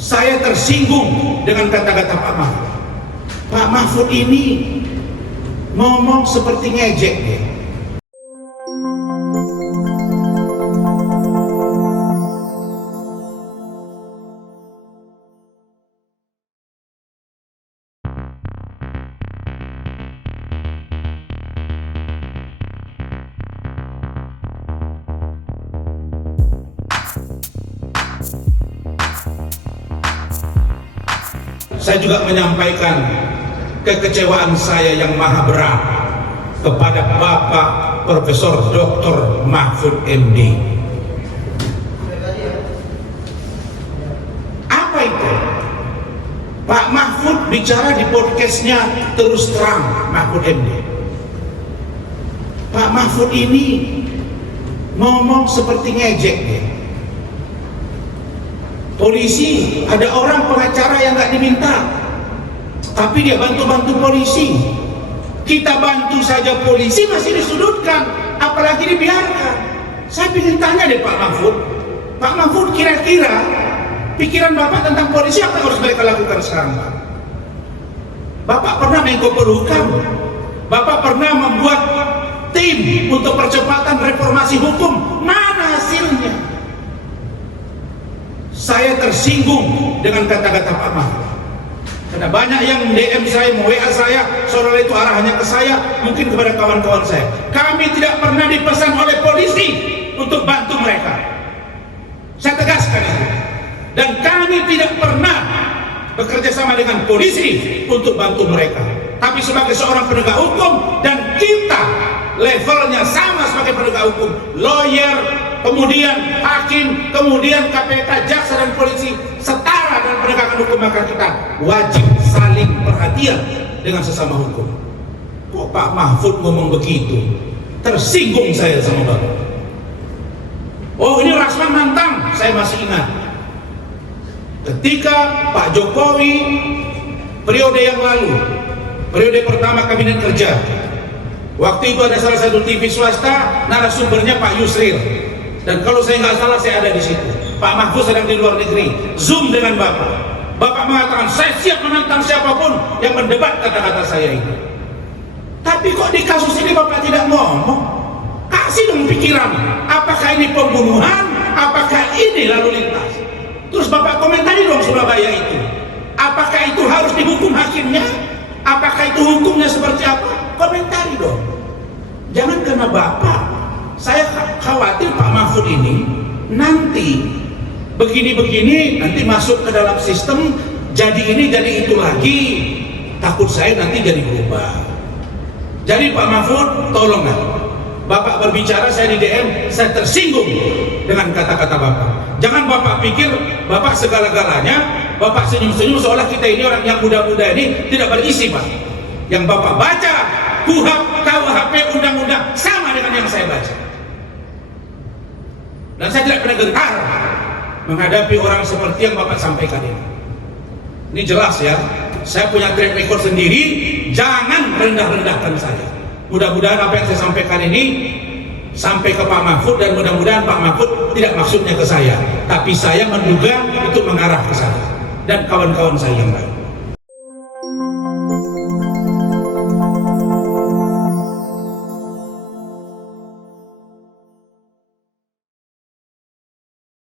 Saya tersinggung dengan kata-kata Pak Mahfud. Pak Mahfud ini ngomong seperti ngejek ya. Saya juga menyampaikan kekecewaan saya yang maha berat kepada Bapak Profesor Dr. Mahfud MD. Apa itu? Pak Mahfud bicara di podcastnya Terus Terang Mahfud MD. Pak Mahfud ini ngomong seperti ngejek ya. Polisi, ada orang pengacara yang nggak diminta, tapi dia bantu-bantu polisi. Kita bantu saja polisi masih disudutkan, apalagi dibiarkan. Saya ingin tanya deh Pak Mahfud. Pak Mahfud, kira-kira pikiran Bapak tentang polisi apa yang harus mereka lakukan sekarang? Bapak pernah Menko Polhukam? Bapak pernah membuat tim untuk percepatan reformasi hukum? Mana hasilnya? Saya tersinggung dengan kata-kata Pak Mahfud. Karena banyak yang DM saya, WA saya, seolah itu arahannya ke saya, mungkin kepada kawan-kawan saya. Kami tidak pernah dipesan oleh polisi untuk bantu mereka. Saya tegaskan itu. Dan kami tidak pernah bekerja sama dengan polisi untuk bantu mereka. Tapi sebagai seorang penegak hukum, dan kita levelnya sama sebagai penegak hukum, lawyer, kemudian hakim, kemudian KPK, jaksa dan polisi setara dengan penegakan hukum, maka kita wajib saling perhatian dengan sesama hukum. Kok Pak Mahfud ngomong begitu? Tersinggung saya sama Bapak. Oh, ini Rasman Mantang, saya masih ingat. Ketika Pak Jokowi periode yang lalu, periode pertama kabinet kerja, waktu itu ada salah satu TV swasta, narasumbernya Pak Yusril. Dan kalau saya nggak salah, saya ada di situ. Pak Mahfud sedang di luar negeri, Zoom dengan Bapak. Bapak mengatakan, saya siap menantang siapapun yang mendebat kata-kata saya itu. Tapi kok di kasus ini Bapak tidak ngomong? Kasih dong pikiran, apakah ini pembunuhan, apakah ini lalu lintas? Terus Bapak komentari dong Surabaya itu. Apakah itu harus dihukum hakimnya? Apakah itu hukumnya seperti apa? Komentari dong. Jangan karena Bapak. Saya khawatir Pak Mahfud ini nanti begini-begini, nanti masuk ke dalam sistem, jadi ini jadi itu lagi. Takut saya nanti jadi berubah. Jadi Pak Mahfud, tolonglah Bapak berbicara, saya di DM, saya tersinggung dengan kata-kata Bapak. Jangan Bapak pikir Bapak segala-galanya, Bapak senyum-senyum seolah kita ini orang yang muda-muda ini tidak berisi Pak. Yang Bapak baca KUHP, KUHP, undang-undang sama dengan yang saya baca. Dan saya tidak pernah gentar menghadapi orang seperti yang Bapak sampaikan ini. Ini jelas ya, saya punya track record sendiri, jangan rendah-rendahkan saya. Mudah-mudahan apa yang saya sampaikan ini sampai ke Pak Mahfud, dan mudah-mudahan Pak Mahfud tidak maksudnya ke saya, tapi saya menduga itu mengarah ke saya dan kawan-kawan saya yang lain.